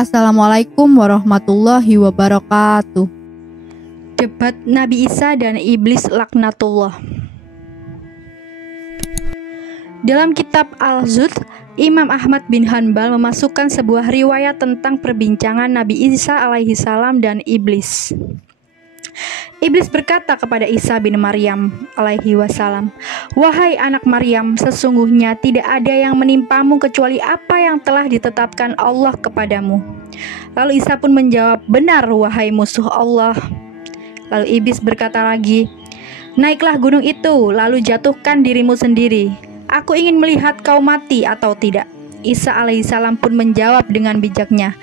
Assalamualaikum warahmatullahi wabarakatuh. Debat Nabi Isa dan Iblis laknatullah. Dalam kitab Al-Zuhd, Imam Ahmad bin Hanbal memasukkan sebuah riwayat tentang perbincangan Nabi Isa alaihi salam dan Iblis. Iblis berkata kepada Isa bin Maryam alaihi wasallam, "Wahai anak Maryam, sesungguhnya tidak ada yang menimpamu kecuali apa yang telah ditetapkan Allah kepadamu." Lalu Isa pun menjawab, "Benar, wahai musuh Allah." Lalu Iblis berkata lagi, "Naiklah gunung itu, lalu jatuhkan dirimu sendiri. Aku ingin melihat kau mati atau tidak." Isa alaihissalam pun menjawab dengan bijaknya,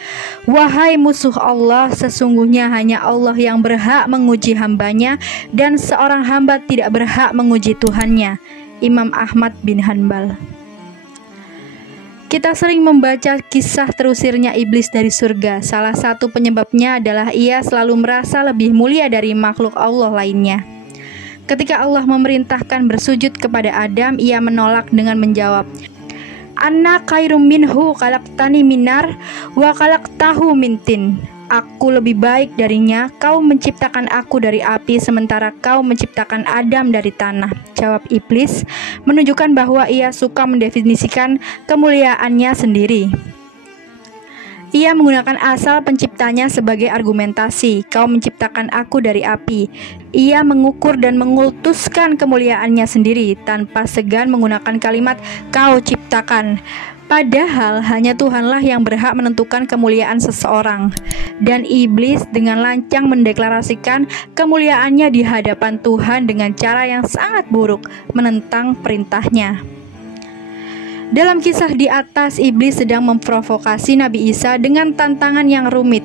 "Wahai musuh Allah, sesungguhnya hanya Allah yang berhak menguji hambanya, dan seorang hamba tidak berhak menguji Tuhannya." Imam Ahmad bin Hanbal. Kita sering membaca kisah terusirnya iblis dari surga. Salah satu penyebabnya adalah ia selalu merasa lebih mulia dari makhluk Allah lainnya. Ketika Allah memerintahkan bersujud kepada Adam, ia menolak dengan menjawab, "Ana khairum minhu khalaqtani minar wa khalaqtahu min tin." Aku lebih baik darinya, kau menciptakan aku dari api sementara kau menciptakan Adam dari tanah. Jawab iblis, menunjukkan bahwa ia suka mendefinisikan kemuliaannya sendiri. Ia menggunakan asal penciptanya sebagai argumentasi. Kau menciptakan aku dari api. Ia mengukur dan mengultuskan kemuliaannya sendiri tanpa segan menggunakan kalimat kau ciptakan. Padahal hanya Tuhanlah yang berhak menentukan kemuliaan seseorang. Dan iblis dengan lancang mendeklarasikan kemuliaannya di hadapan Tuhan dengan cara yang sangat buruk, menentang perintahnya. Dalam kisah di atas, iblis sedang memprovokasi Nabi Isa dengan tantangan yang rumit.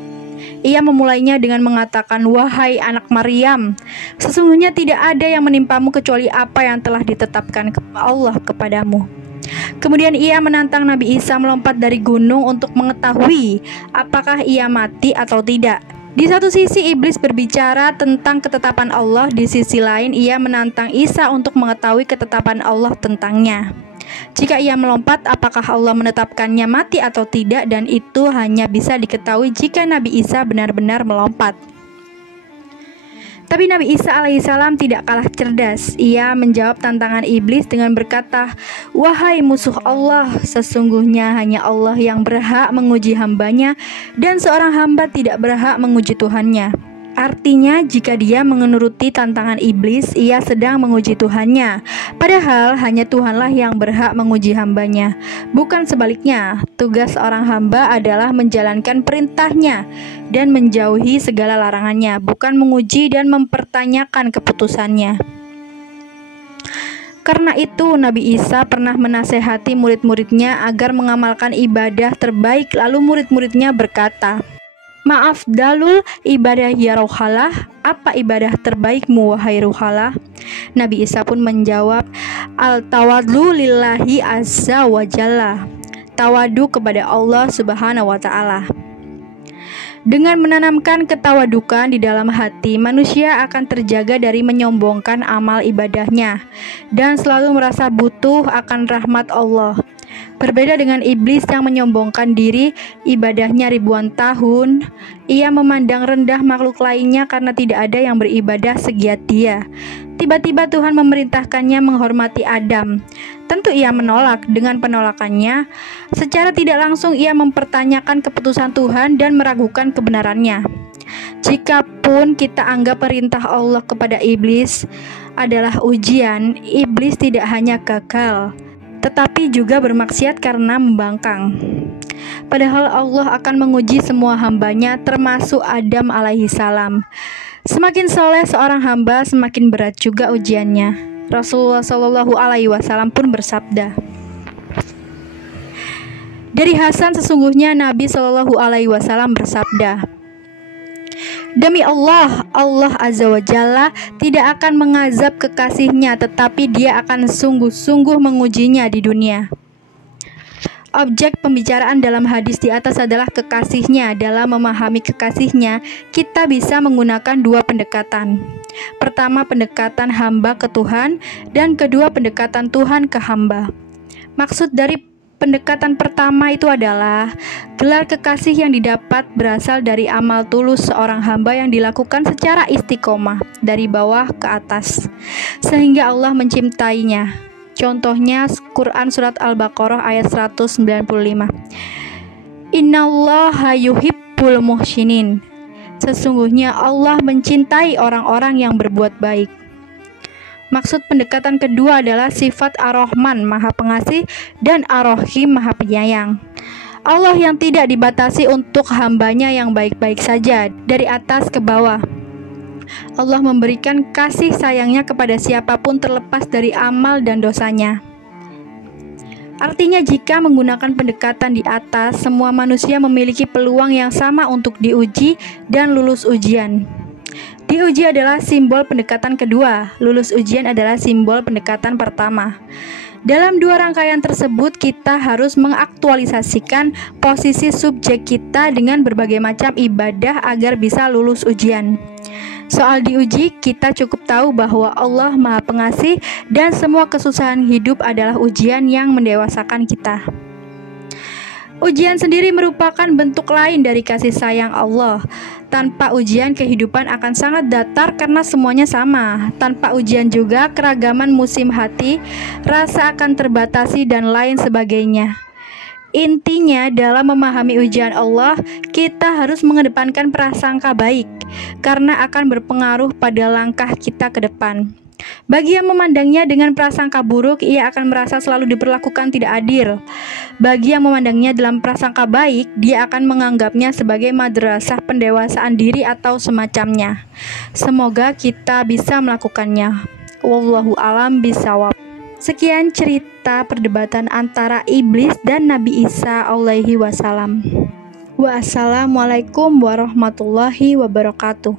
Ia memulainya dengan mengatakan, "Wahai anak Maryam, sesungguhnya tidak ada yang menimpamu kecuali apa yang telah ditetapkan Allah kepadamu." Kemudian ia menantang Nabi Isa melompat dari gunung untuk mengetahui apakah ia mati atau tidak. Di satu sisi iblis berbicara tentang ketetapan Allah, di sisi lain ia menantang Isa untuk mengetahui ketetapan Allah tentangnya. Jika ia melompat, apakah Allah menetapkannya mati atau tidak, dan itu hanya bisa diketahui jika Nabi Isa benar-benar melompat. Tapi Nabi Isa alaihissalam tidak kalah cerdas. Ia menjawab tantangan iblis dengan berkata, "Wahai musuh Allah, sesungguhnya hanya Allah yang berhak menguji hambanya, dan seorang hamba tidak berhak menguji Tuhannya." Artinya, jika dia menuruti tantangan iblis, ia sedang menguji Tuhannya. Padahal hanya Tuhanlah yang berhak menguji hambanya. Bukan sebaliknya, tugas seorang hamba adalah menjalankan perintahnya dan menjauhi segala larangannya, bukan menguji dan mempertanyakan keputusannya. Karena itu, Nabi Isa pernah menasehati murid-muridnya agar mengamalkan ibadah terbaik. Lalu murid-muridnya berkata, "Maaf dalul ibadah ya Ruhalah, apa ibadah terbaikmu wahai Ruhalah?" Nabi Isa pun menjawab, "Al-tawadlu lillahi azza wa jalla." Tawadu kepada Allah subhanahu wa ta'ala. Dengan menanamkan ketawadukan di dalam hati, manusia akan terjaga dari menyombongkan amal ibadahnya dan selalu merasa butuh akan rahmat Allah. Berbeda dengan iblis yang menyombongkan diri, ibadahnya ribuan tahun, ia memandang rendah makhluk lainnya karena tidak ada yang beribadah segiat dia. Tiba-tiba Tuhan memerintahkannya menghormati Adam. Tentu ia menolak. Dengan penolakannya, secara tidak langsung ia mempertanyakan keputusan Tuhan dan meragukan kebenarannya. Jikapun kita anggap perintah Allah kepada iblis adalah ujian, iblis tidak hanya gagal, tetapi juga bermaksiat karena membangkang. Padahal Allah akan menguji semua hambanya, termasuk Adam alaihissalam. Semakin soleh seorang hamba, semakin berat juga ujiannya. Rasulullah Shallallahu alaihi wasallam pun bersabda, dari Hasan, sesungguhnya Nabi Shallallahu alaihi wasallam bersabda, "Demi Allah, Allah Azza wa Jalla tidak akan mengazab kekasihnya, tetapi dia akan sungguh-sungguh mengujinya di dunia." Objek pembicaraan dalam hadis di atas adalah kekasihnya. Dalam memahami kekasihnya, kita bisa menggunakan dua pendekatan. Pertama, pendekatan hamba ke Tuhan, dan kedua, pendekatan Tuhan ke hamba. Maksud dari Pendekatan pertama itu adalah gelar kekasih yang didapat berasal dari amal tulus seorang hamba yang dilakukan secara istiqomah dari bawah ke atas sehingga Allah mencintainya. Contohnya Quran surat Al-Baqarah ayat 195. Innallaha yuhibbul muhsinin. Sesungguhnya Allah mencintai orang-orang yang berbuat baik. Maksud pendekatan kedua adalah sifat Ar-Rahman, Maha Pengasih, dan Ar-Rahim, Maha Penyayang. Allah yang tidak dibatasi untuk hambanya yang baik-baik saja, dari atas ke bawah. Allah memberikan kasih sayangnya kepada siapapun terlepas dari amal dan dosanya. Artinya jika menggunakan pendekatan di atas, semua manusia memiliki peluang yang sama untuk diuji dan lulus ujian. Diuji adalah simbol pendekatan kedua, lulus ujian adalah simbol pendekatan pertama. Dalam dua rangkaian tersebut, kita harus mengaktualisasikan posisi subjek kita dengan berbagai macam ibadah agar bisa lulus ujian. Soal diuji, kita cukup tahu bahwa Allah Maha Pengasih dan semua kesusahan hidup adalah ujian yang mendewasakan kita. Ujian sendiri merupakan bentuk lain dari kasih sayang Allah. Tanpa ujian, kehidupan akan sangat datar karena semuanya sama. Tanpa ujian juga, keragaman musim hati, rasa akan terbatasi, dan lain sebagainya. Intinya, dalam memahami ujian Allah, kita harus mengedepankan prasangka baik, karena akan berpengaruh pada langkah kita ke depan. Bagi yang memandangnya dengan prasangka buruk, ia akan merasa selalu diperlakukan tidak adil. Bagi yang memandangnya dalam prasangka baik, dia akan menganggapnya sebagai madrasah pendewasaan diri atau semacamnya. Semoga kita bisa melakukannya. Wallahu a'lam bishawab. Sekian cerita perdebatan antara iblis dan Nabi Isa alaihi wasallam. Wassalamualaikum warahmatullahi wabarakatuh.